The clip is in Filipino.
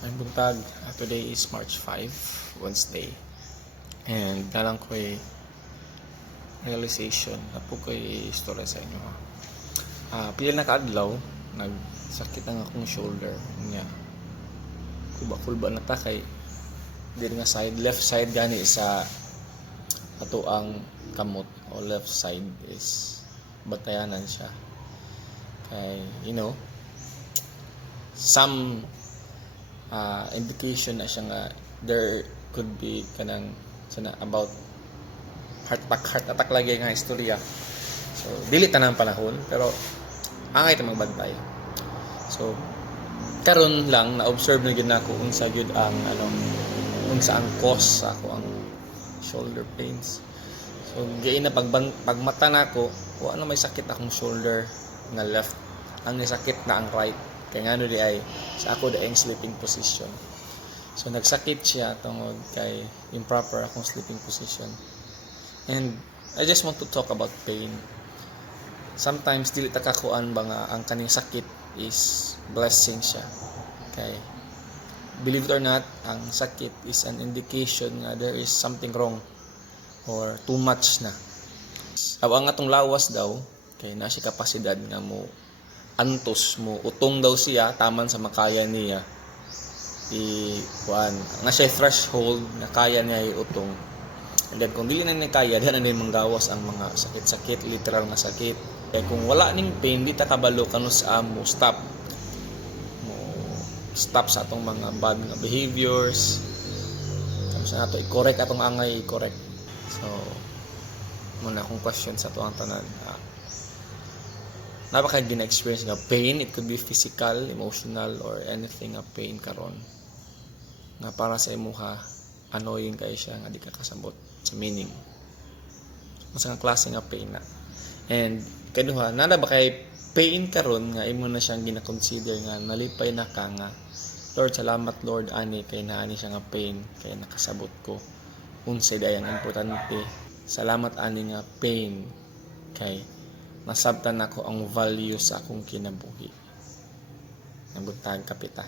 Ang buntag, today is March 5, Wednesday. And dalang ko realization na po ko istorya sa inyo. Pila na kaadlaw, nagsakit ang akong shoulder niya. Kulba na ta kay din nga side, left side gani sa ato ang kamot o left side is batayanan siya. Kay, some indication na siya nga there could be kanang about heart attack lagi nga istorya. So dili tanang panahon pero angay ta magbantay. So karon lang na observe na gyud nako unsa gyud ang unsa ang cause sa ako ang shoulder pains. So giin na pagmata nako wa na may sakit akong shoulder nga left, ang sakit na ang right. Kaya nga di ay sa ako ang sleeping position. So nagsakit siya tungod kay improper akong sleeping position. And I just want to talk about pain. Sometimes dili ta kakuan ba nga ang kaning sakit is blessing siya. Okay. Believe it or not, ang sakit is an indication nga there is something wrong or too much na. Ang atong lawas daw kay na siya kapasidad nga mo antos mo utong daw siya taman sa makaya niya na siya threshold na kaya niya iutong. And then kung dili na niya kaya diyan na manggawas ang mga sakit-sakit, literal na sakit. Kaya kung wala ning pain di ta kabalo kano sa mo stop sa atong mga bad nga behaviors, kamo sa nato i-correct atong angay i-correct. So muna akong question sa ato ang tanan, napaka gina-experience nga pain. It could be physical, emotional, or anything nga pain karon nga para sa imuha annoying kay siya nga di ka kasabot sa meaning unsa nga klase nga pain na. And kaduha, nada ba kay pain karon nga imo na siyang gina-consider nga nalipay na ka nga Lord, salamat Lord ani kay naani siya nga pain kay nakasabot ko unsay dayang importante. Salamat ani nga pain kay nasabtan ako ang value sa akong kinabuhi. Nabuntag kapita.